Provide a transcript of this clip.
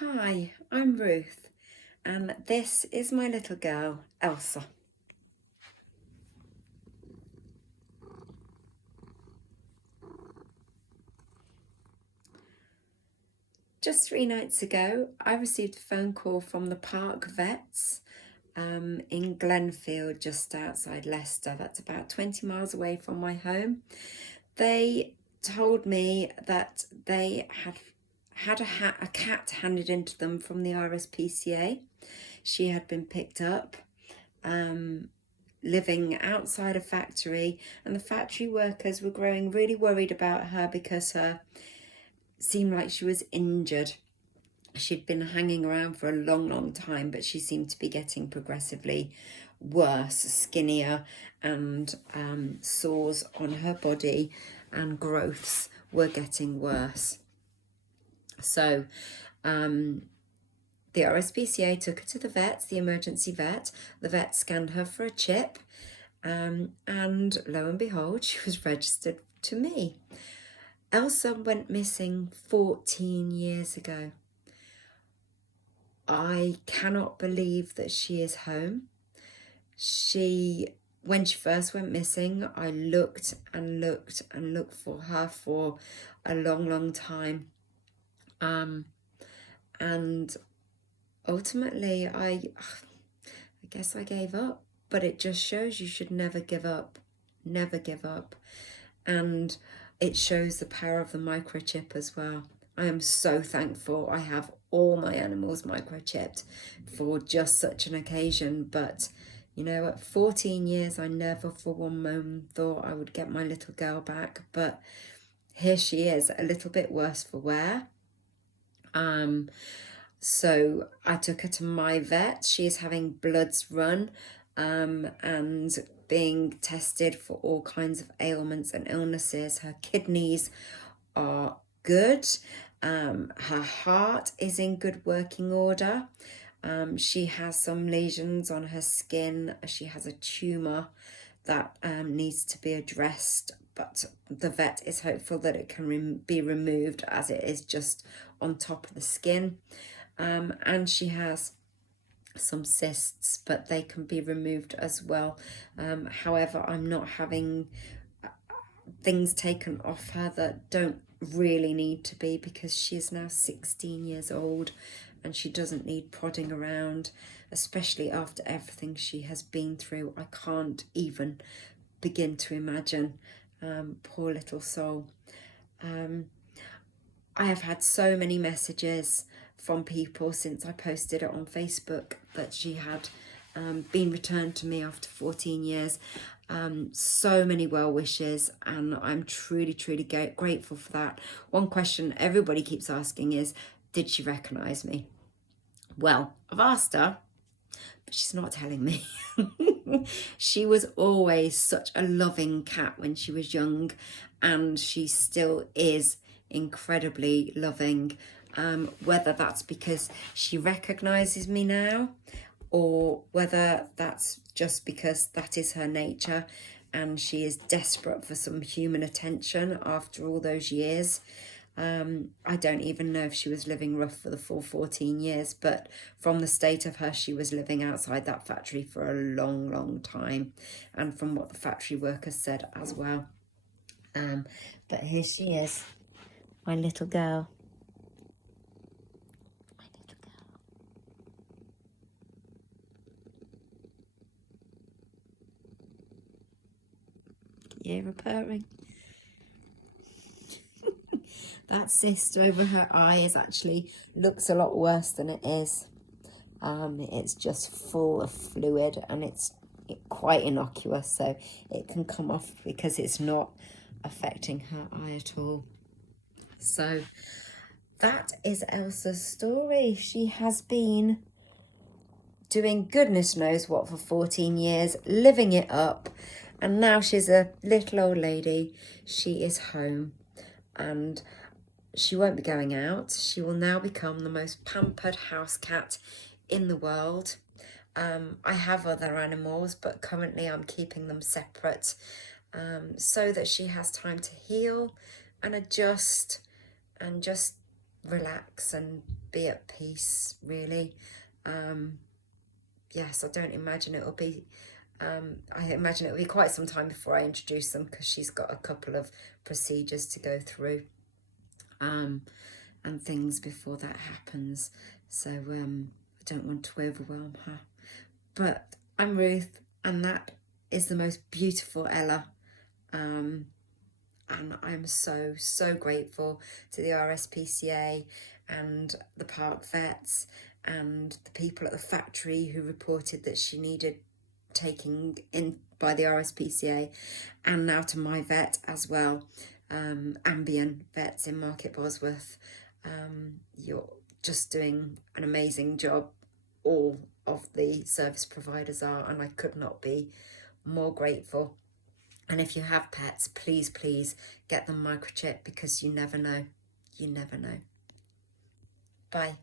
Hi, I'm Ruth, and this is my little girl, Elsa. Just 3 nights ago, I received a phone call from the park vets in Glenfield, just outside Leicester. That's about 20 miles away from my home. They told me that they had a cat handed into them from the RSPCA. She had been picked up, living outside a factory, and the factory workers were growing really worried about her because her seemed like she was injured. She'd been hanging around for a long time, but she seemed to be getting progressively worse, skinnier, and sores on her body and growths were getting worse. So the RSPCA took her to the vet, the emergency vet. The vet scanned her for a chip, and lo and behold, she was registered to me. Elsa went missing 14 years ago. I cannot believe that she is home. When she first went missing, I looked and looked and looked for her for a long time. And ultimately, I guess I gave up. But it just shows you should never give up. Never give up. And it shows the power of the microchip as well. I am so thankful I have all my animals microchipped for just such an occasion. But, you know, at 14 years, I never for one moment thought I would get my little girl back. But here she is, a little bit worse for wear. So I took her to my vet. She is having bloods run and being tested for all kinds of ailments and illnesses. Her kidneys are good. Her heart is in good working order. She has some lesions on her skin. She has a tumour that needs to be addressed, but the vet is hopeful that it can be removed as it is just on top of the skin. And she has some cysts, but they can be removed as well. However, I'm not having things taken off her that don't really need to be, because she is now 16 years old and she doesn't need prodding around, especially after everything she has been through. I can't even begin to imagine. Poor little soul. I have had so many messages from people since I posted it on Facebook that she had been returned to me after 14 years. So many well wishes, and I'm truly grateful for that. One question everybody keeps asking is, did she recognize me? Well, I've asked her, but she's not telling me. She was always such a loving cat when she was young, and she still is incredibly loving. Whether that's because she recognizes me now, or whether that's just because that is her nature and she is desperate for some human attention after all those years. I don't even know if she was living rough for the full 14 years, but from the state of her, she was living outside that factory for a long time, and from what the factory workers said as well. But here she is, my little girl. Yeah, repairing. That cyst over her eye looks a lot worse than it is. It's just full of fluid, and it's quite innocuous, so it can come off because it's not affecting her eye at all. So that is Elsa'S story. She has been doing goodness knows what for 14 years, living it up, and now she's a little old lady. She is home, and she won't be going out. She will now become the most pampered house cat in the world. I have other animals, but currently I'm keeping them separate so that she has time to heal and adjust and just relax and be at peace, really. Yes, I don't imagine it'll be, I imagine it'll be quite some time before I introduce them, because she's got a couple of procedures to go through and things before that happens. So I don't want to overwhelm her. But I'm Ruth, and that is the most beautiful Ella. And I'm so, so grateful to the RSPCA and the park vets and the people at the factory who reported that she needed taking in by the RSPCA, and now to my vet as well, Ambien Vets in Market Bosworth. You're just doing an amazing job. All of the service providers are, and I could not be more grateful. And if you have pets, please, please get them microchipped, because you never know. You never know. Bye.